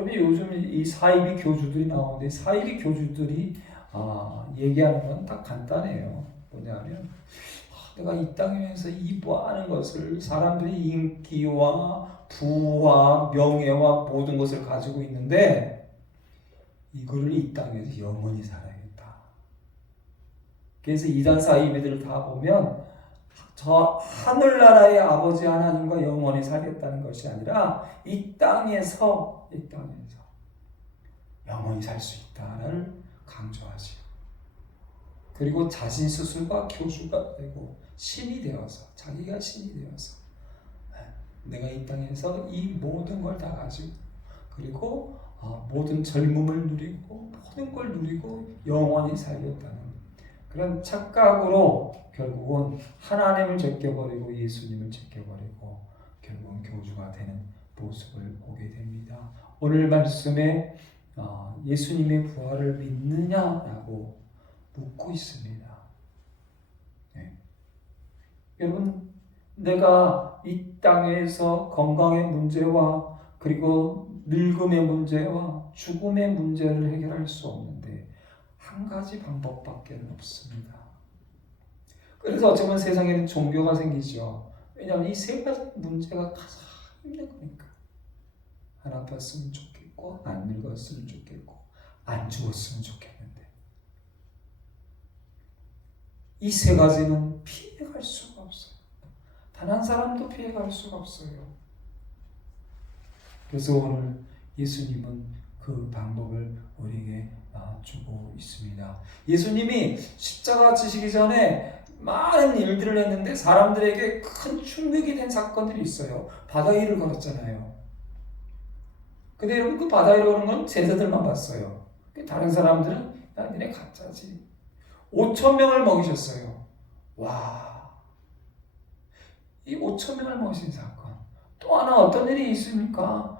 여러분 요즘 이 사이비 교주들이 나오는데 사이비 교주들이 얘기하는 건 딱 간단해요. 뭐냐면 내가 이 땅에서 이 많은 것을 사람들이 인기와 부와 명예와 모든 것을 가지고 있는데 이거를 이 땅에서 영원히 살아야겠다. 그래서 이단 사이비들을 다 보면 저 하늘나라의 아버지 하나님과 영원히 살겠다는 것이 아니라 이 땅에서 영원히 살 수 있다를 강조하지요. 그리고 자신 스스로가 교주가 되고 신이 되어서 자기가 신이 되어서 내가 이 땅에서 이 모든 걸 다 가지고 그리고 모든 젊음을 누리고 모든 걸 누리고 영원히 살겠다는 그런 착각으로 결국은 하나님을 제껴버리고 예수님을 제껴버리고 결국은 교주가 되는 모습을 보게 됩니다. 오늘 말씀에 예수님의 부활을 믿느냐라고 묻고 있습니다. 네. 여러분, 내가 이 땅에서 건강의 문제와 그리고 늙음의 문제와 죽음의 문제를 해결할 수 없는데 한 가지 방법밖에 없습니다. 그래서 어쩌면 세상에는 종교가 생기죠. 왜냐하면 이 세 가지 문제가 가장 힘든 거니까. 안 아팠으면 좋겠고, 안 늙었으면 좋겠고, 안 죽었으면 좋겠는데. 이 세 가지는 피해갈 수가 없어요. 단 한 사람도 피해갈 수가 없어요. 그래서 오늘 예수님은 그 방법을 우리에게 주고 있습니다. 예수님이 십자가 지시기 전에 많은 일들을 했는데 사람들에게 큰 충격이 된 사건들이 있어요. 바다 위를 걸었잖아요. 근데 여러분 그 바다 위를 거는 건 제자들만 봤어요. 다른 사람들은 야 니네 가짜지. 5천 명을 먹이셨어요. 와, 이 5천 명을 먹이신 사건. 또 하나 어떤 일이 있습니까?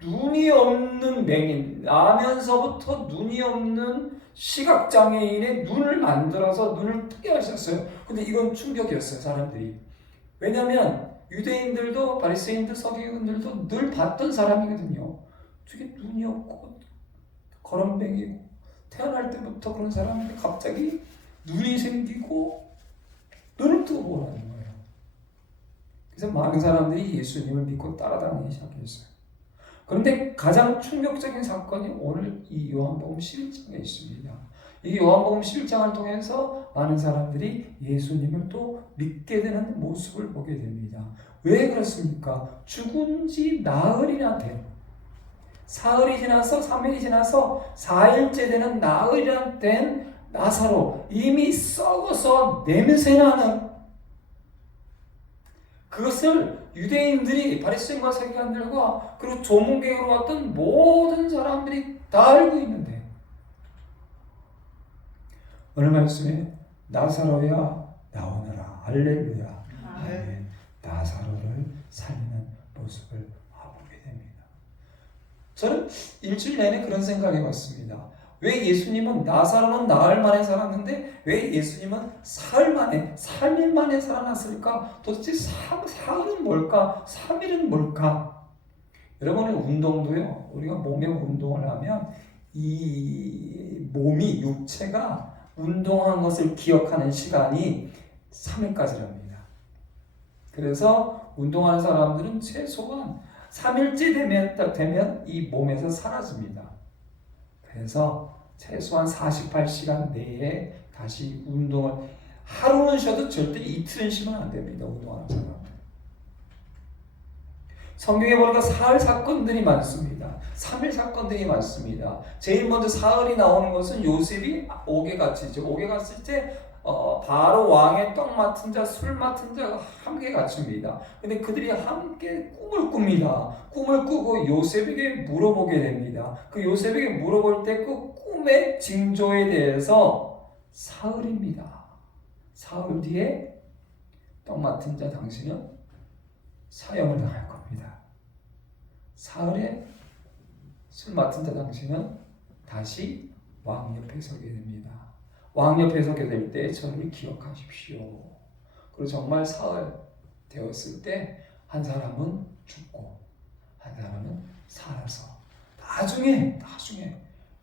눈이 없는 맹인, 나면서부터 눈이 없는 시각장애인의 눈을 만들어서 눈을 뜨게 하셨어요. 근데 이건 충격이었어요, 사람들이. 왜냐하면 유대인들도 바리새인들, 서기관들도 늘 봤던 사람이거든요. 저게 눈이 없고 거렁뱅이고 태어날 때부터 그런 사람인데 갑자기 눈이 생기고 눈을 뜨고 보라는 거예요. 그래서 많은 사람들이 예수님을 믿고 따라다니기 시작했어요. 그런데 가장 충격적인 사건이 오늘 이 요한복음 11장에 있습니다. 이 요한복음 11장을 통해서 많은 사람들이 예수님을 또 믿게 되는 모습을 보게 됩니다. 왜 그렇습니까? 죽은 지 나흘이나 된, 사흘이 지나서 3일이 지나서 4일째 되는 나흘이나 된 나사로, 이미 썩어서 냄새나는, 그것을 유대인들이 바리새인과 서기관들과 그리고 조문객으로 왔던 모든 사람들이 다 알고 있는데 오늘 말씀에 나사로야 나오너라 할렐루야 아멘. 나사로를 살리는 모습을 보게 됩니다. 저는 일주일 내내 그런 생각해봤습니다. 왜 예수님은 나사로는 나흘 만에 살았는데 왜 예수님은 사흘 만에, 3일 만에 살아났을까? 도대체 사흘은 뭘까? 3일은 뭘까? 여러분의 운동도요, 우리가 몸의 운동을 하면 이 몸이, 육체가 운동한 것을 기억하는 시간이 3일까지랍니다. 그래서 운동하는 사람들은 최소한 3일째 되면 이 몸에서 사라집니다. 그래서 최소한 48시간 내에 다시 운동을, 하루는 쉬어도 절대 이틀은 쉬면 안 됩니다. 운동하는 사람은. 성경에 보니까 사흘 사건들이 많습니다. 3일 사건들이 많습니다. 제일 먼저 사흘이 나오는 것은 요셉이 옥에 갇히죠. 옥에 갇힐 때 바로 왕의 떡 맡은 자, 술 맡은 자가 함께 갇힙니다. 근데 그들이 함께 꿈을 꿉니다. 꿈을 꾸고 요셉에게 물어보게 됩니다. 그 요셉에게 물어볼 때 그 꿈의 징조에 대해서 사흘입니다. 사흘 뒤에 떡 맡은 자 당신은 사형을 당할 겁니다. 사흘에 술 맡은 자 당신은 다시 왕 옆에 서게 됩니다. 왕 옆에 서게 될 때 저를 기억하십시오. 그리고 정말 사흘 되었을 때 한 사람은 죽고 한 사람은 살아서 나중에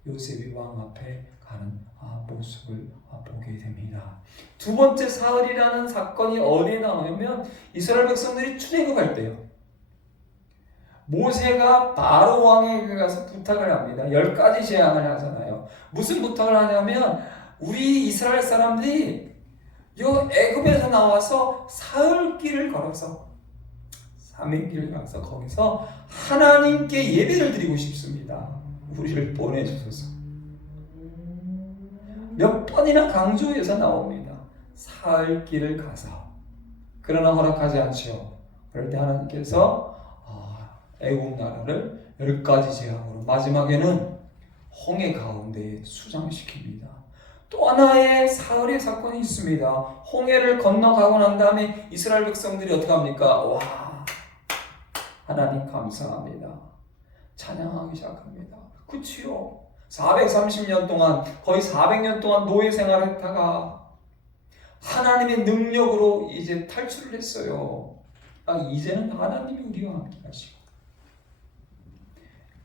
요셉이 왕 앞에 가는 모습을 보게 됩니다. 두 번째 사흘이라는 사건이 어디에 나오냐면 이스라엘 백성들이 출애굽할 때요. 모세가 바로 왕에게 가서 부탁을 합니다. 10가지 제안을 하잖아요. 무슨 부탁을 하냐면 우리 이스라엘 사람들이 요 애굽에서 나와서 사흘길을 걸어서 3일길을 가서 거기서 하나님께 예배를 드리고 싶습니다. 우리를 보내주소서. 몇 번이나 강조해서 나옵니다. 사흘길을 가서. 그러나 허락하지 않지요. 그럴 때 하나님께서 애국 나라를 10가지 재앙으로 마지막에는 홍해 가운데에 수장시킵니다. 또 하나의 사흘의 사건이 있습니다. 홍해를 건너가고 난 다음에 이스라엘 백성들이 어떻게 합니까? 와, 하나님 감사합니다. 찬양하기 시작합니다. 그치요? 430년 동안 거의 400년 동안 노예 생활했다가 하나님의 능력으로 이제 탈출을 했어요. 이제는 하나님이 우리와 함께 하시고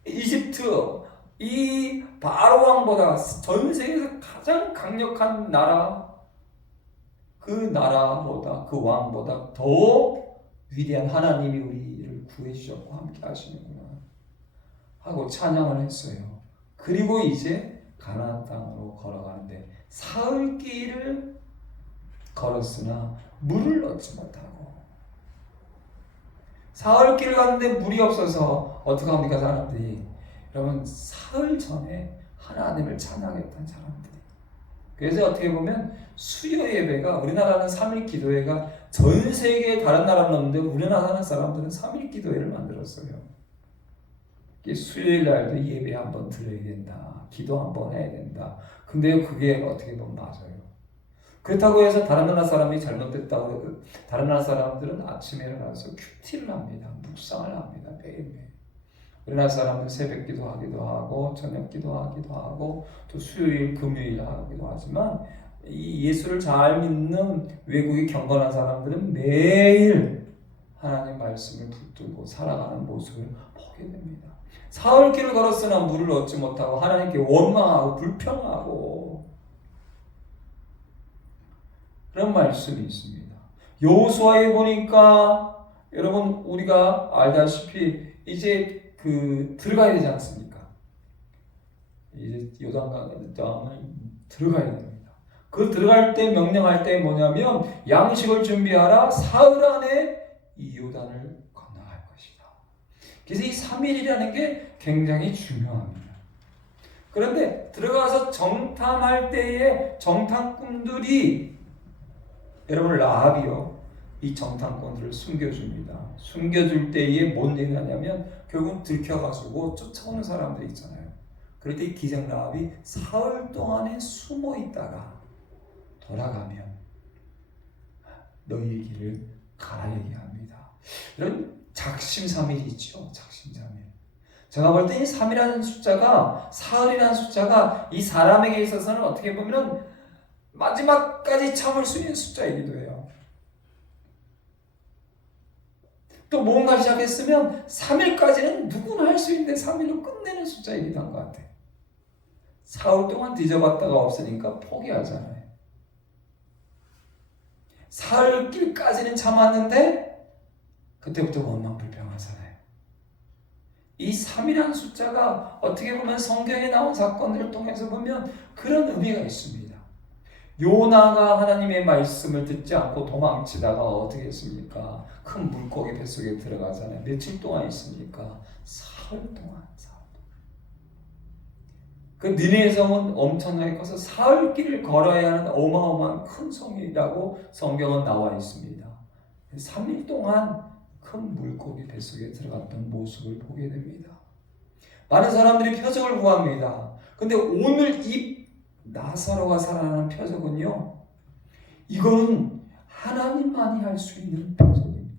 이집트 이 바로 왕보다 전 세계에서 가장 강력한 나라 그 나라보다 그 왕보다 더 위대한 하나님이 우리를 구해주셨고 함께 하시는구나 하고 찬양을 했어요. 그리고 이제 가나안 땅으로 걸어가는데 사흘길을 걸었으나 물을 얻지 못하고 사흘길을 갔는데 물이 없어서 어떻게 합니까 사람들이? 여러분 사흘 전에 하나님을 찬양했던 사람들이 그래서 어떻게 보면 수요 예배가 우리나라는 3일 기도회가 전 세계의 다른 나라는 없는데 우리나라 사람들은 3일 기도회를 만들었어요. 수요일 날도 예배 한번 드려야 된다. 기도 한번 해야 된다. 근데 그게 어떻게 보면 맞아요. 그렇다고 해서 다른 나라 사람이 잘못됐다고 해도 다른 나라 사람들은 아침에 일어나서 큐티를 합니다. 묵상을 합니다. 매일매일. 우리나라 사람들은 새벽 기도하기도 하고 저녁 기도하기도 하고 또 수요일 금요일 하기도 하지만 이 예수를 잘 믿는 외국의 경건한 사람들은 매일 하나님 말씀을 붙들고 살아가는 모습을 보게 됩니다. 사흘길을 걸었으나 물을 얻지 못하고 하나님께 원망하고 불평하고 그런 말씀이 있습니다. 여호수아에 보니까 여러분 우리가 알다시피 이제 들어가야 되지 않습니까? 이제 요단강을 들어가야 됩니다. 그 들어갈 때 명령할 때 뭐냐면 양식을 준비하라. 사흘 안에 이 요단을 건너갈 것이다. 그래서 이 3일이라는 게 굉장히 중요합니다. 그런데 들어가서 정탐할 때에 정탐꾼들이 여러분 라합이요. 이 정탐꾼들을 숨겨줍니다. 숨겨줄 때에 뭔 얘기를 하냐면 결국 들켜가지고 쫓아오는 사람들이 있잖아요. 그럴 때 이 기생 라합이 사흘 동안에 숨어 있다가 돌아가면 너희의 길을 가라 얘기합니다. 이런 작심삼일이 있죠. 작심삼일. 제가 볼 때 이 3이라는 숫자가 사흘이라는 숫자가 이 사람에게 있어서는 어떻게 보면 마지막까지 참을 수 있는 숫자이기도 해요. 또 뭔가 시작했으면 3일까지는 누구나 할 수 있는데 3일로 끝내는 숫자이기도 한 것 같아요. 사흘 동안 뒤져봤다가 없으니까 포기하잖아요. 사흘길까지는 참았는데 그때부터 원망불평하잖아요. 이 3이라는 숫자가 어떻게 보면 성경에 나온 사건들을 통해서 보면 그런 의미가 있습니다. 요나가 하나님의 말씀을 듣지 않고 도망치다가 어떻게 했습니까? 큰 물고기 뱃속에 들어가잖아요. 며칠 동안 있습니까? 사흘 동안. 그 니느웨 성은 엄청나게 커서 사흘 길을 걸어야 하는 어마어마한 큰 성이라고 성경은 나와 있습니다. 3일 동안 큰 물고기 뱃속에 들어갔던 모습을 보게 됩니다. 많은 사람들이 표적을 구합니다. 근데 오늘 이 나사로가 살아나는 표적은요, 이거는 하나님만이 할 수 있는 표적입니다.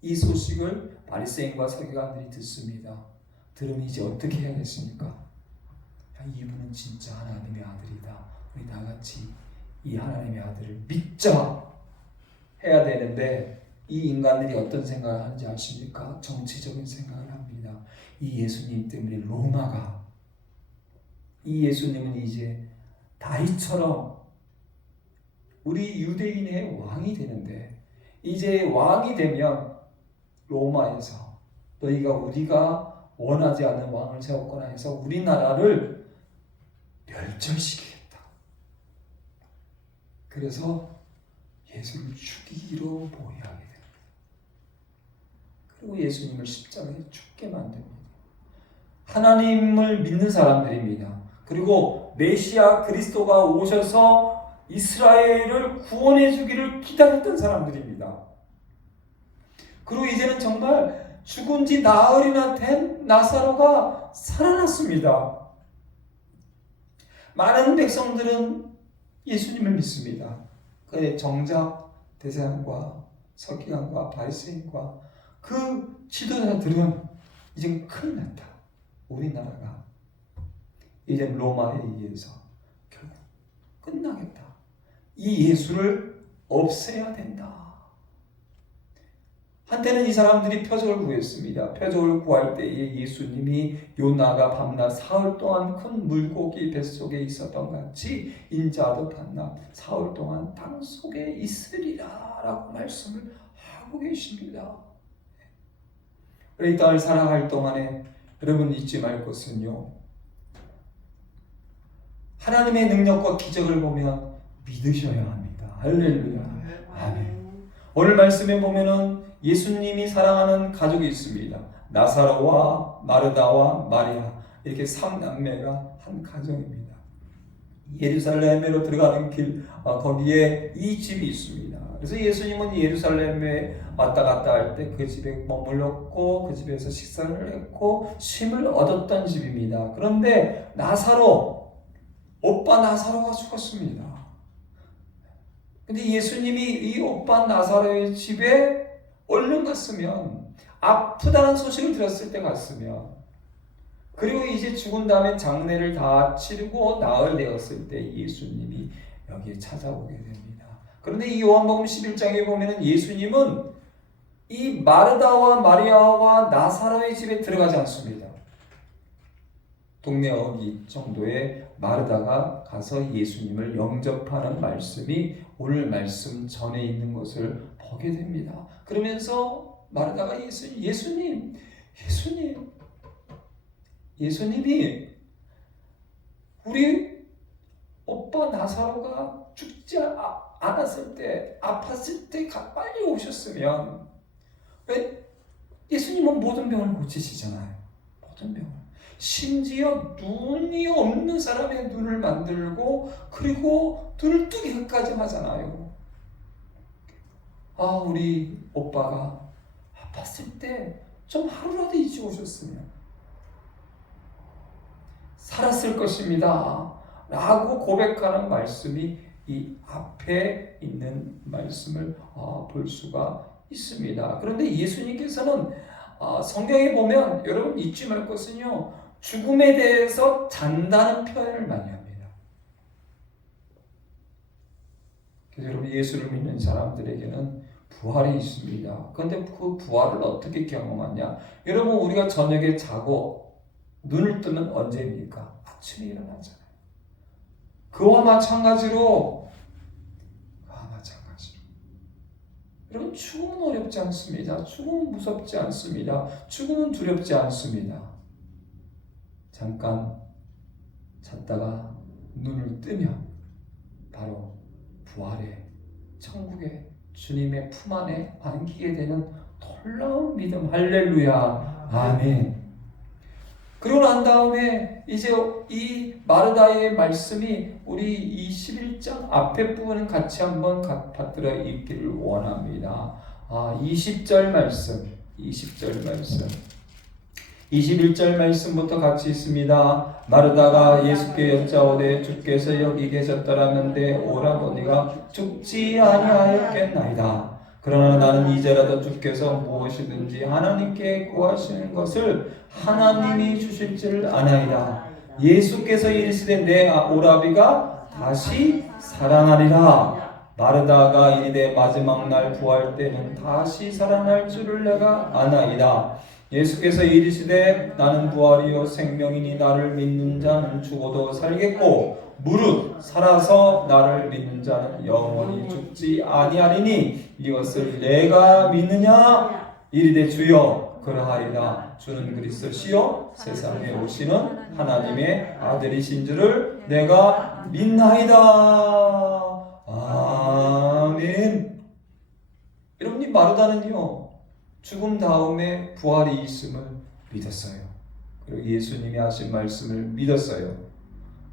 이 소식을 바리새인과 서기관들이 듣습니다. 들으면 이제 어떻게 해야겠습니까? 이분은 진짜 하나님의 아들이다. 우리 다 같이 이 하나님의 아들을 믿자 해야 되는데 이 인간들이 어떤 생각을 하는지 아십니까? 정치적인 생각을 합니다. 이 예수님 때문에 로마가, 이 예수님은 이제 다윗처럼 우리 유대인의 왕이 되는데, 이제 왕이 되면 로마에서 너희가 우리가 원하지 않는 왕을 세웠거나 해서 우리나라를 멸절시키겠다. 그래서 예수를 죽이기로 모의하게 됩니다. 그리고 예수님을 십자가에 죽게 만듭니다. 하나님을 믿는 사람들입니다. 그리고 메시아 그리스도가 오셔서 이스라엘을 구원해 주기를 기다렸던 사람들입니다. 그리고 이제는 정말 죽은 지 나흘이나 된 나사로가 살아났습니다. 많은 백성들은 예수님을 믿습니다. 그의 정작 대제사장과 서기관과 바리새인과 그 지도자들은 이제 큰일 났다. 우리나라가 이제 로마에 의해서 결국 끝나겠다. 이 예수를 없애야 된다. 한때는 이 사람들이 표적을 구했습니다. 표적을 구할 때에 예수님이 요나가 밤낮 사흘 동안 큰 물고기 뱃속에 있었던 같이 인자도 밤낮 사흘 동안 땅 속에 있으리라 라고 말씀을 하고 계십니다. 우리 이 땅을 살아갈 동안에 여러분 잊지 말 것은요, 하나님의 능력과 기적을 보면 믿으셔야 합니다. 할렐루야. 아멘. 오늘 말씀에 보면은 예수님이 사랑하는 가족이 있습니다. 나사로와 마르다와 마리아, 이렇게 3남매가 한 가정입니다. 예루살렘으로 들어가는 길, 거기에 이 집이 있습니다. 그래서 예수님은 예루살렘에 왔다 갔다 할 때 그 집에 머물렀고 그 집에서 식사를 했고 쉼을 얻었던 집입니다. 그런데 오빠 나사로가 죽었습니다. 근데 예수님이 이 오빠 나사로의 집에 얼른 갔으면, 아프다는 소식을 들었을 때 갔으면, 그리고 이제 죽은 다음에 장례를 다 치르고 나흘 되었을 때 예수님이 여기에 찾아오게 됩니다. 그런데 이 요한복음 11장에 보면은 예수님은 이 마르다와 마리아와 나사로의 집에 들어가지 않습니다. 동네 어귀 정도의 마르다가 가서 예수님을 영접하는 말씀이 오늘 말씀 전에 있는 것을 보게 됩니다. 그러면서 마르다가 예수님이 우리 오빠 나사로가 죽지 않았을 때, 아팠을 때 빨리 오셨으면, 왜? 예수님은 모든 병을 고치시잖아요. 모든 병을. 심지어 눈이 없는 사람의 눈을 만들고 그리고 눈을 뜨게까지 하잖아요. 우리 오빠가 아팠을 때 좀 하루라도 일찍 오셨으면 살았을 것입니다 라고 고백하는 말씀이 이 앞에 있는 말씀을 볼 수가 있습니다. 그런데 예수님께서는 성경에 보면 여러분 잊지 말 것은요, 죽음에 대해서 잔다는 표현을 많이 합니다. 그래서 여러분 예수를 믿는 사람들에게는 부활이 있습니다. 그런데 그 부활을 어떻게 경험하냐? 여러분 우리가 저녁에 자고 눈을 뜨면 언제입니까? 아침에 일어나잖아요. 그와 마찬가지로 여러분 죽음은 어렵지 않습니다. 죽음은 무섭지 않습니다. 죽음은 두렵지 않습니다. 잠깐 잤다가 눈을 뜨면 바로 부활의 천국의 주님의 품 안에 안기게 되는 놀라운 믿음. 할렐루야. 아멘. 그러고 난 다음에 이제 이 마르다의 말씀이 우리 이 11장 앞에 부분은 같이 한번 받들어 읽기를 원합니다. 20절 말씀, 21절 말씀부터 같이 있습니다. 마르다가 예수께 여짜오되 주께서 여기 계셨더라면데 오라버니가 죽지 아니하였겠나이다. 그러나 나는 이제라도 주께서 무엇이든지 하나님께 구하시는 것을 하나님이 주실 줄 아나이다. 예수께서 이르시되 내 오라비가 다시 살아나리라. 마르다가 이르되 마지막 날 부활 때는 다시 살아날 줄을 내가 아나이다. 예수께서 이르시되 나는 부활이요 생명이니 나를 믿는 자는 죽어도 살겠고 무릇 살아서 나를 믿는 자는 영원히 죽지 아니하리니 이것을 내가 믿느냐? 이르되 주여 그러하리라. 주는 그리스도시요 세상에 오시는 하나님의 아들이신 줄을 내가 믿나이다. 아멘. 여러분이 마르다는요 죽음 다음에 부활이 있음을 믿었어요. 그리고 예수님이 하신 말씀을 믿었어요.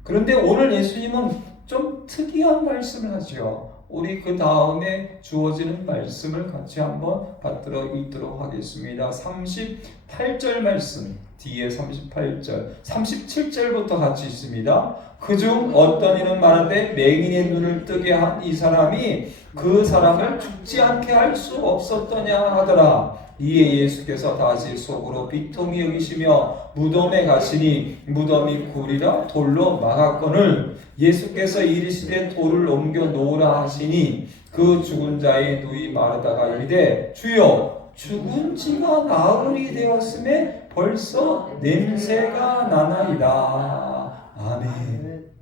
그런데 오늘 예수님은 좀 특이한 말씀을 하죠. 우리 그 다음에 주어지는 말씀을 같이 한번 받들어 읽도록 하겠습니다. 38절 말씀, 뒤에 38절, 37절부터 같이 있습니다. 그중 어떤 이는 말하되 맹인의 눈을 뜨게 한 이 사람이 그 사람을 죽지 않게 할 수 없었더냐 하더라. 이에 예수께서 다시 속으로 비통히 여기시며 무덤에 가시니 무덤이 굴이라 돌로 막았거늘 예수께서 이르시되 돌을 옮겨 놓으라 하시니 그 죽은 자의 누이 마르다가 이르되 주여 죽은 지가 나흘이 되었음에 벌써 냄새가 나나이다. 아멘.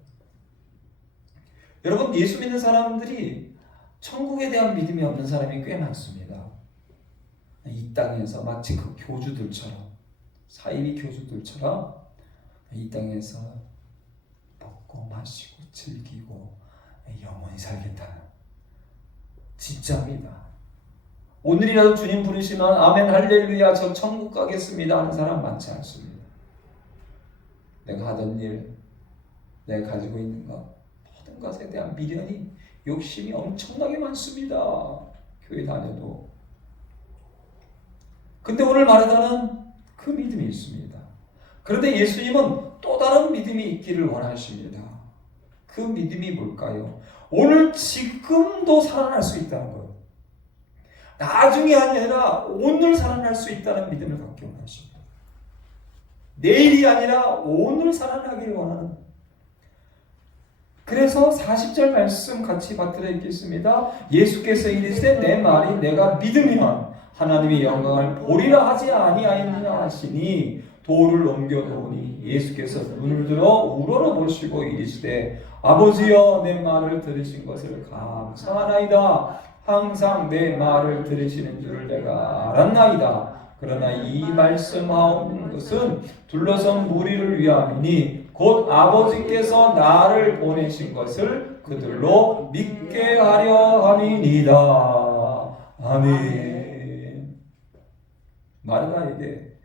여러분 예수 믿는 사람들이 천국에 대한 믿음이 없는 사람이 꽤 많습니다. 이 땅에서 마치 그 교주들처럼 사이비 교주들처럼 이 땅에서 먹고 마시고 즐기고 영원히 살겠다는 진짜입니다. 오늘이라도 주님 부르시면 아멘 할렐루야 저 천국 가겠습니다 하는 사람 많지 않습니다. 내가 하던 일, 내가 가지고 있는 것 모든 것에 대한 미련이 욕심이 엄청나게 많습니다. 교회 다녀도. 근데 오늘 마르다는 그 믿음이 있습니다. 그런데 예수님은 또 다른 믿음이 있기를 원하십니다. 그 믿음이 뭘까요? 오늘 지금도 살아날 수 있다는 것. 나중이 아니라 오늘 살아날 수 있다는 믿음을 갖기 원하십니다. 내일이 아니라 오늘 살아나기를 원하는. 그래서 40절 말씀 같이 받들어 읽겠습니다. 예수께서 이르시되 내 말이 내가 믿으면 하나님의 영광을 보리라 하지 아니하였느냐 하시니 돌을 옮겨 놓으니 예수께서 눈을 들어 우러러 보시고 이르시되 아버지여 내 말을 들으신 것을 감사하나이다. 항상 내 말을 들으시는 줄을 내가 알았나이다. 그러나 이 말씀하온 것은 둘러선 무리를 위함이니 곧 아버지께서 나를 보내신 것을 그들로 믿게 하려 함이니이다. 아멘. 마르다에게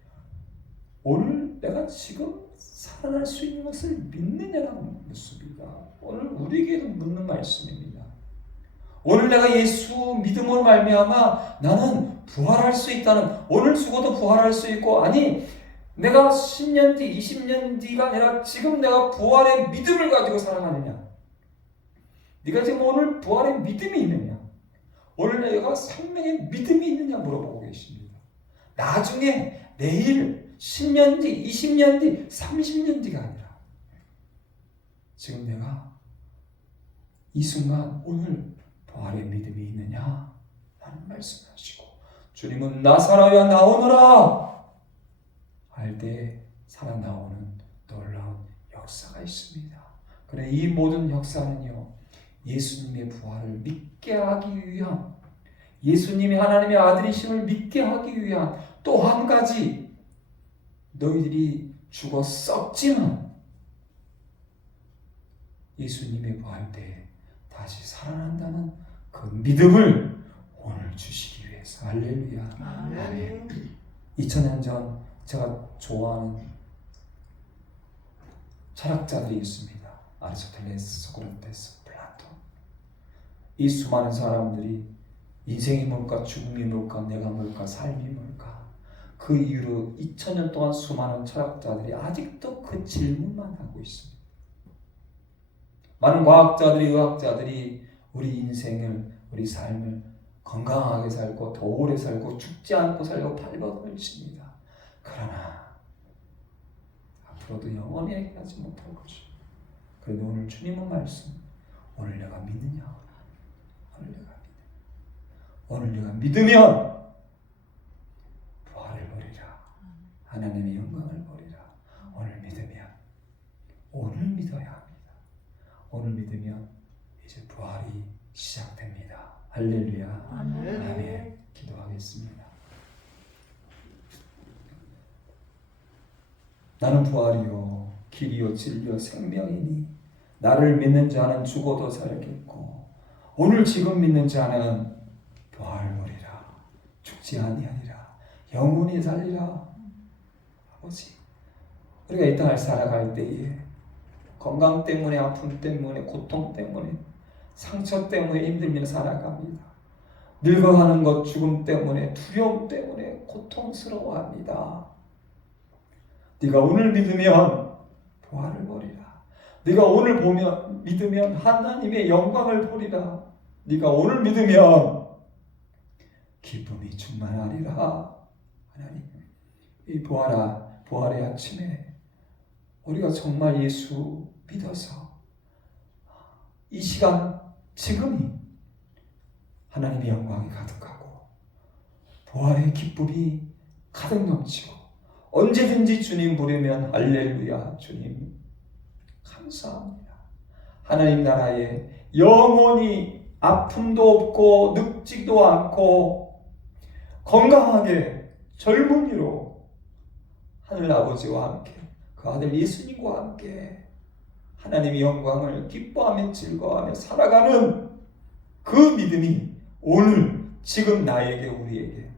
오늘 내가 지금 살아날 수 있는 것을 믿느냐라고 묻습니다. 오늘 우리에게도 묻는 말씀입니다. 오늘 내가 예수 믿음으로 말미암아 나는 부활할 수 있다는, 오늘 죽어도 부활할 수 있고, 아니 내가 10년 뒤 20년 뒤가 아니라 지금 내가 부활의 믿음을 가지고 살아가느냐, 네가 지금 오늘 부활의 믿음이 있느냐, 오늘 내가 생명의 믿음이 있느냐 물어보고 계십니다. 나중에 내일 10년 뒤 20년 뒤 30년 뒤가 아니라 지금 내가 이 순간 오늘 부활의 믿음이 있느냐 하는 말씀하시고, 주님은 나 살아야 나오너라 할 때 살아 나오는 놀라운 역사가 있습니다. 그래 이 모든 역사는요 예수님의 부활을 믿게 하기 위한, 예수님이 하나님의 아들이심을 믿게 하기 위한 또 한 가지, 너희들이 죽어 썩지만 예수님의 부활 때 다시 살아난다는 그 믿음을 오늘 주시기 위해서. 할렐루야. 아멘. 2000년 전 제가 좋아하는 철학자들이 있습니다. 아리스토텔레스, 소크라테스, 플라톤. 이 수많은 사람들이 인생이 뭘까, 죽음이 뭘까, 내가 뭘까, 삶이 뭘까, 그 이후로 2000년 동안 수많은 철학자들이 아직도 그 질문만 하고 있습니다. 많은 과학자들이, 의학자들이 우리 인생을, 우리 삶을 건강하게 살고 더 오래 살고 죽지 않고 살고 발버둥을 칩니다. 그러나 앞으로도 영원히 하지 못할 것이고, 그런데 오늘 주님의 말씀, 오늘 내가 믿느냐, 오늘 내가 믿으면 부활을 누리라. 하나님의 영광을 보리라. 오늘 믿어야 합니다. 오늘 믿으면 이제 부활이 시작됩니다. 할렐루야. 아멘. 기도하겠습니다. 나는 부활이요 길이요 진리요 생명이니 나를 믿는 자는 죽어도 살겠고 오늘 지금 믿는 자는 부활을 보리라. 죽지 아니하리라. 영원히 살리라. 아버지, 우리가 이 땅을 살아갈 때에 건강 때문에, 아픔 때문에, 고통 때문에, 상처 때문에 힘들며 살아갑니다. 늙어가는 것, 죽음 때문에, 두려움 때문에 고통스러워합니다. 네가 오늘 믿으면 부활을 보리라. 네가 오늘 믿으면 하나님의 영광을 보리라. 네가 오늘 믿으면 기쁨이 충만하리라. 하나님, 이 부활의 아침에 우리가 정말 예수 믿어서 이 시간 지금이 하나님의 영광이 가득하고 부활의 기쁨이 가득 넘치고 언제든지 주님 부르면 할렐루야 주님 감사합니다. 하나님 나라에 영원히 아픔도 없고 늙지도 않고 건강하게 젊은이로 하늘 아버지와 함께 그 아들 예수님과 함께 하나님의 영광을 기뻐하며 즐거워하며 살아가는 그 믿음이 오늘 지금 나에게 우리에게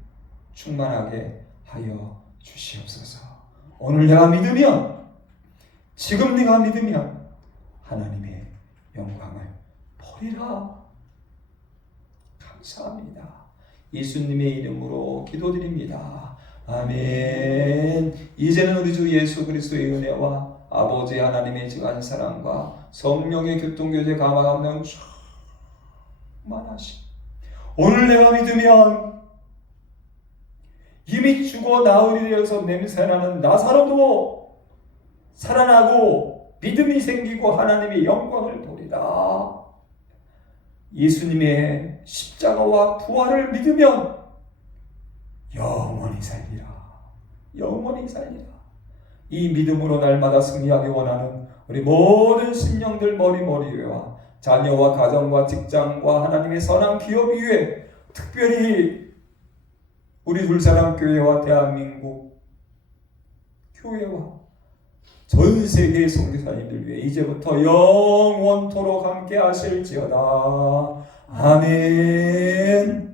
충만하게 하여 주시옵소서. 오늘 내가 믿으면 지금 내가 믿으면 하나님의 영광을 보리라. 감사합니다. 예수님의 이름으로 기도드립니다. 아멘. 이제는 우리 주 예수 그리스도의 은혜와 아버지 하나님의 지간 사랑과 성령의 교통교제 감화감동 충만하심 오늘 내가 믿으면 이미 죽어 나흘이 되어서 냄새나는 나사로도 살아나고 믿음이 생기고 하나님의 영광을 보리라. 예수님의 십자가와 부활을 믿으면 영원히 살리라. 영원히 살리라. 이 믿음으로 날마다 승리하기 원하는 우리 모든 심령들 머리머리와 자녀와 가정과 직장과 하나님의 선한 기업 위에 특별히 우리 둘사랑교회와 대한민국 교회와 전 세계의 선교사님들 위해 이제부터 영원토록 함께 하실지어다. 아멘.